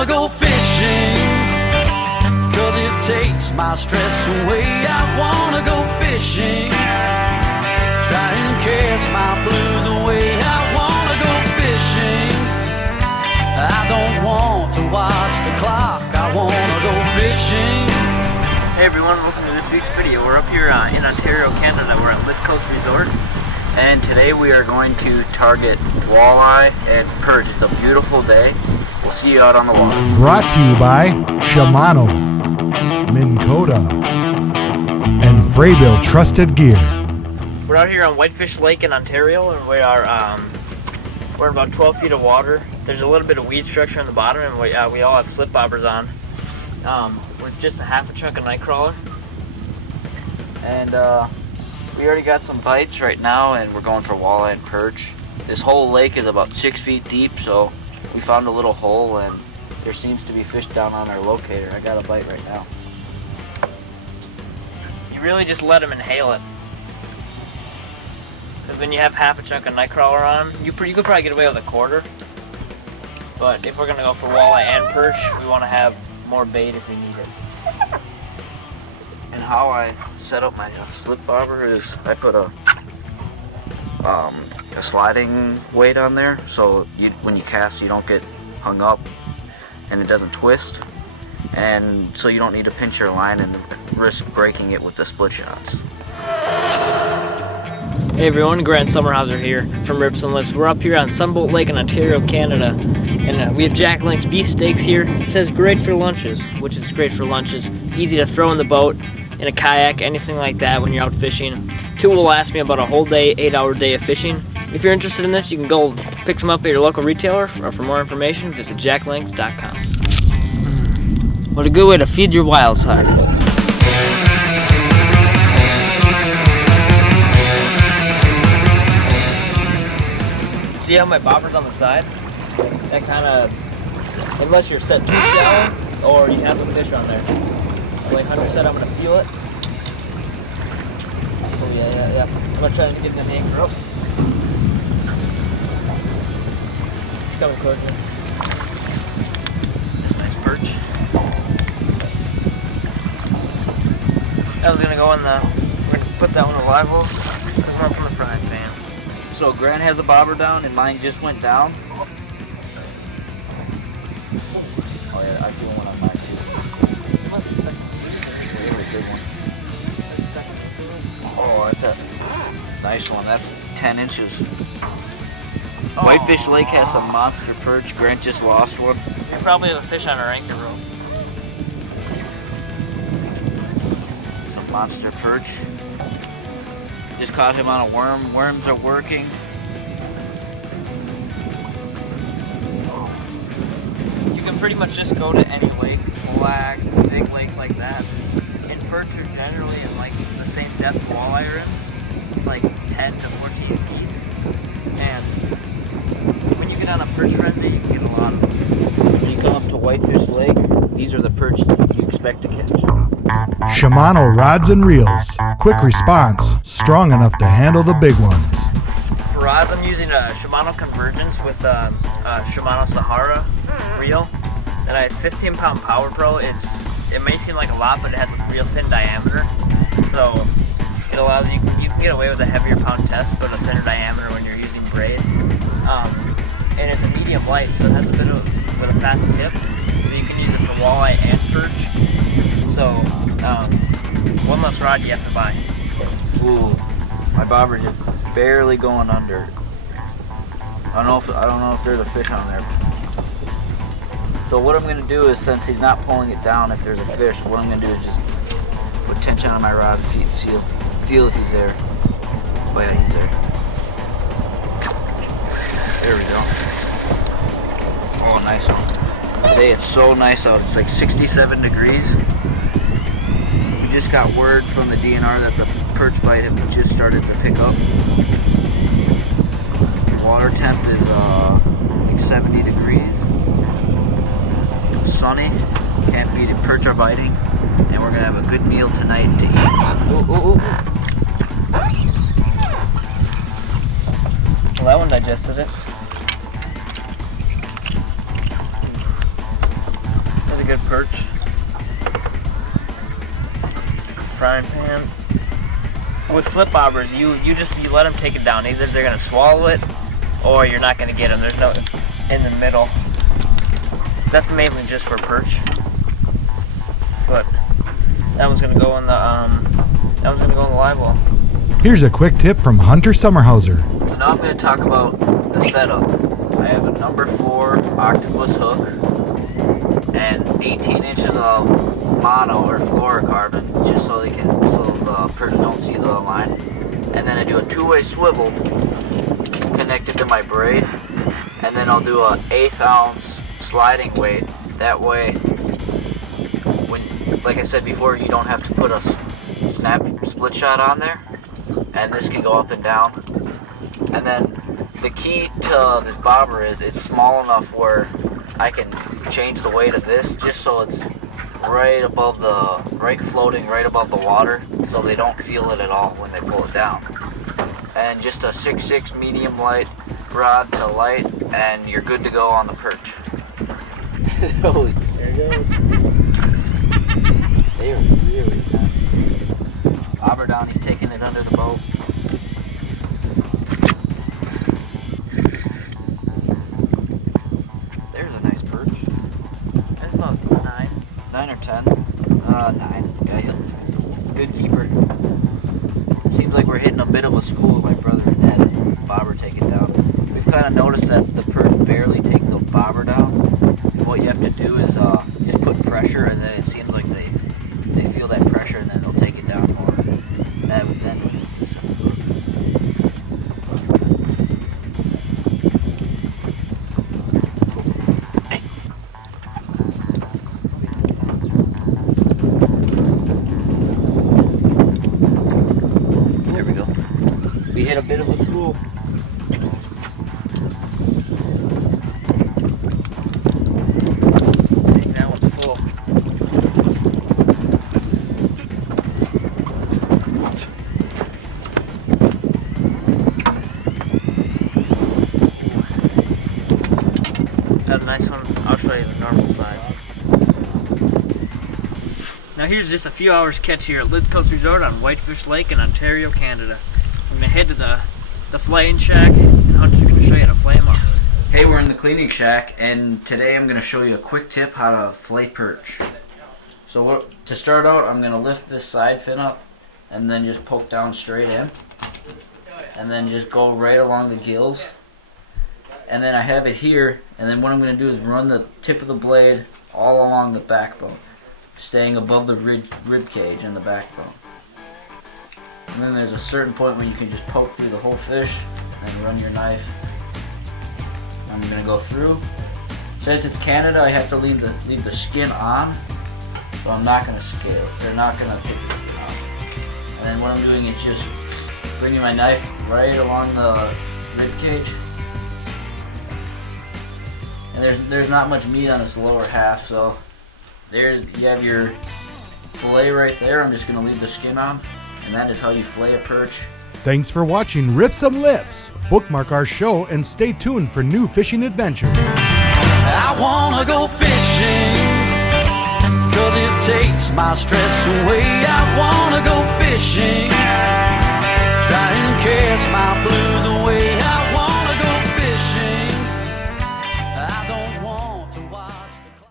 wanna go fishing, 'cause it takes my stress away. I wanna go fishing, try and cast my blues away. I wanna go fishing, I don't want to watch the clock. I wanna go fishing. Hey everyone, welcome to this week's video. We're up here in Ontario, Canada. We're at Lake Coast Resort, and today we are going to target walleye and perch. It's a beautiful day. We'll see you out on the water. Brought to you by Shimano, Minn Kota, and Fraybill Trusted Gear. We're out here on Whitefish Lake in Ontario, and we're in about 12 feet of water. There's a little bit of weed structure on the bottom, and we all have slip bobbers on. We're just a half a chunk of nightcrawler, and we already got some bites right now, and we're going for walleye and perch. This whole lake is about 6 feet deep, so we found a little hole, and there seems to be fish down on our locator. I got a bite right now. You really just let them inhale it, because when you have half a chunk of nightcrawler on, you could probably get away with a quarter. But if we're gonna go for walleye and perch, we want to have more bait if we need it. And how I set up my slip bobber is I put a sliding weight on there, so when you cast you don't get hung up and it doesn't twist, and so you don't need to pinch your line and risk breaking it with the split shots. Hey everyone, Grant Summerhauser here from Rips and Lips. We're up here on Sunbolt Lake in Ontario, Canada, and we have Jack Link's beef steaks here. It says great for lunches, which is great for lunches. Easy to throw in the boat, in a kayak, anything like that when you're out fishing. Two will last me about a whole day, 8-hour day of fishing. If you're interested in this, you can go pick some up at your local retailer, or for more information, visit jacklinks.com. What a good way to feed your wild side. See how my bobber's on the side? That kind of, unless you're set too shallow or you have a fish on there. Like Hunter said, I'm going to feel it. Oh yeah. I'm going to try to get the anchor up. It's coming closer. Nice perch. That was going to go in the, we're going to put that one in the live well, because we're from the frying pan. So Grant has a bobber down and mine just went down. Oh yeah, I feel one on mine too. Really good one. Oh, that's a nice one. That's 10 inches. Oh. Whitefish Lake has some monster perch. Grant just lost one. We probably have a fish on our anchor rope. Some monster perch. Just caught him on a worm. Worms are working. You can pretty much just go to any lake, Mille Lacs, big lakes like that. And perch are generally in like the same depth walleye are in, like 10 to 14 feet. And when you get on a perch frenzy, you can get a lot of them. When you come up to Whitefish Lake, these are the perch you expect to catch. Shimano rods and reels. Quick response, strong enough to handle the big ones. For rods, I'm using a Shimano Convergence with a Shimano Sahara reel. And I have 15-pound Power Pro. It may seem like a lot, but it has a real thin diameter. So it allows you can get away with a heavier pound test, but a thinner diameter when you're using braid. And it's a medium light, so it has a bit of with a fast tip. So you can use it for walleye and perch. So, one less rod you have to buy. Ooh, my bobber's just barely going under. I don't know if there's a fish on there. So what I'm gonna do is, since he's not pulling it down, if there's a fish, what I'm gonna do is just put tension on my rod and feel if he's there. Oh yeah, he's there. There we go. Oh, nice one. Today it's so nice out. It's like 67 degrees. We just got word from the DNR that the perch bite have just started to pick up. Water temp is like 70 degrees. Sunny. Can't beat it. Perch are biting. And we're gonna have a good meal tonight to eat. Ooh. Well, that one digested it. good perch. Frying pan. With slip bobbers, you let them take it down. Either they're gonna swallow it, or you're not gonna get them. There's no in the middle. That's mainly just for perch. But that one's gonna go in the live well. Here's a quick tip from Hunter Sommerhauser. So now I'm going to talk about the setup. I have a number 4 octopus hook and 18 inches of mono or fluorocarbon, just so the perch don't see the line. And then I do a 2-way swivel connected to my braid, and then I'll do a 1/8 ounce sliding weight. That way, when, like I said before, you don't have to put a snap split shot on there, and this can go up and down. And then the key to this bobber is it's small enough where I can change the weight of this just so it's floating right above the water, so they don't feel it at all when they pull it down. And just a 6/6 medium light rod to light, and you're good to go on the perch. Oh, there it goes. They are really nice. Bobber down, he's taking it under the boat. There's a nice perch. That's about 9. 9 or 10? 9. Yeah, Good keeper. seems like we're hitting a bit of a school. My brother and dad has bobber taken down. We've kind of noticed that the perch barely take the bobber down. And what you have to do is just put pressure, and then it seems like they feel that pressure, and then they'll take it down more. There we go. We hit a bit of a school. Take that one full. Got a nice one. I'll show you the normal side. Now here's just a few hours catch here at Lidcoast Resort on Whitefish Lake in Ontario, Canada. I'm gonna head to the flaying shack, and Hunter's gonna show you how to flay them up. Hey, we're in the cleaning shack, and today I'm going to show you a quick tip how to fillet perch. So to start out, I'm going to lift this side fin up and then just poke down straight in, and then just go right along the gills. And then I have it here, and then what I'm going to do is run the tip of the blade all along the backbone, staying above the rib cage and the backbone. And then there's a certain point when you can just poke through the whole fish and run your knife. I'm gonna go through. Since it's Canada, I have to leave the skin on, so I'm not gonna scale it. They're not gonna take the skin off. And then what I'm doing is just bringing my knife right along the rib cage. And there's not much meat on this lower half, so you have your fillet right there. I'm just gonna leave the skin on, and that is how you fillet a perch. Thanks for watching Rip Some Lips. Bookmark our show and stay tuned for new fishing adventures. I wanna go fishing, 'cause it takes my stress away. I wanna go fishing, try and cast my blues away.